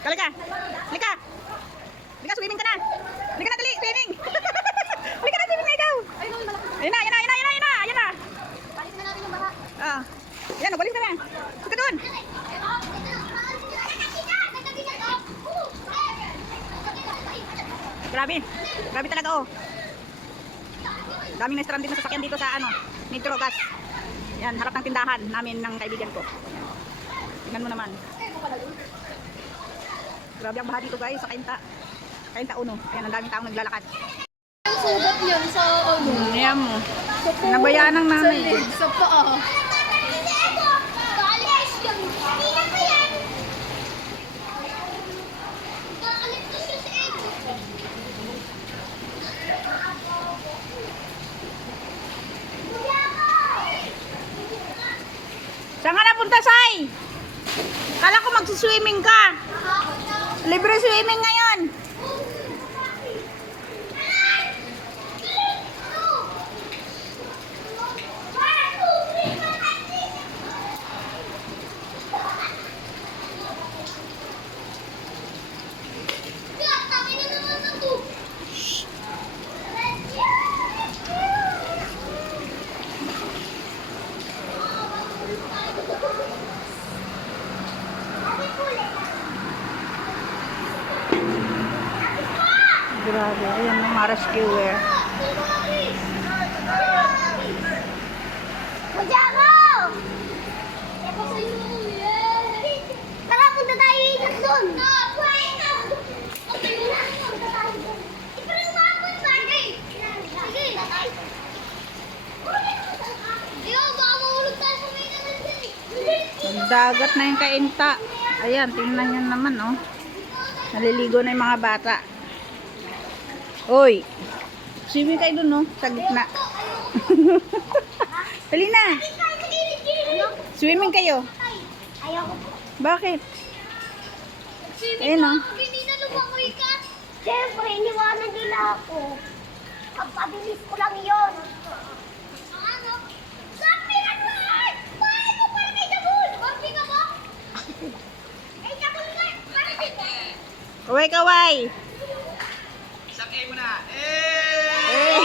Halika. Halika. Halika, swimming ka na. Halika na, dali, swimming. Halika na, swimming na ikaw. Ayun na, ayun na, ayun na, ayun na, ayun na. Ayun na. Balik na natin yung baha. Ah. Ayan, balik na na. Suka doon. Grabe. Grabe talaga, oh. Daming na-stranded na sasakyan dito sa, Nitro Gas. Yan, harap ng tindahan namin ng kaibigan ko. Tingnan mo naman. Grabe ang baha dito, guys, sa Kainta Uno. Ayan, ang daming taong naglalakad. Ang sugat yun sa Ayan mo. Nabayaan ng nanay. Sa paa. Saan ka napunta, Sai? Kala ko magsiswimming ka. Libre swimming ngayon. Grabe, ayan yung mga rescuer. Tara, punta tayo ikot doon. Ang dagat na yung Kainta. Ayan, tingnan nyo naman, oh. Naliligo na yung mga bata. Hoy, swimming kayo dun, no? Sa gitna. Dali na. Swimming kayo. Ayoko. Bakit? Ayun, no? Hindi na lumakoy ka. Siyempre, iniwanan nila ako. Pagpabilis ko lang yun. Ano? Sabi na doon! Bakit mo para may dabul? Sabi ka ba? Ay, dabul ka! Para dito! Kaway-kaway. Isang A mo na. Eh!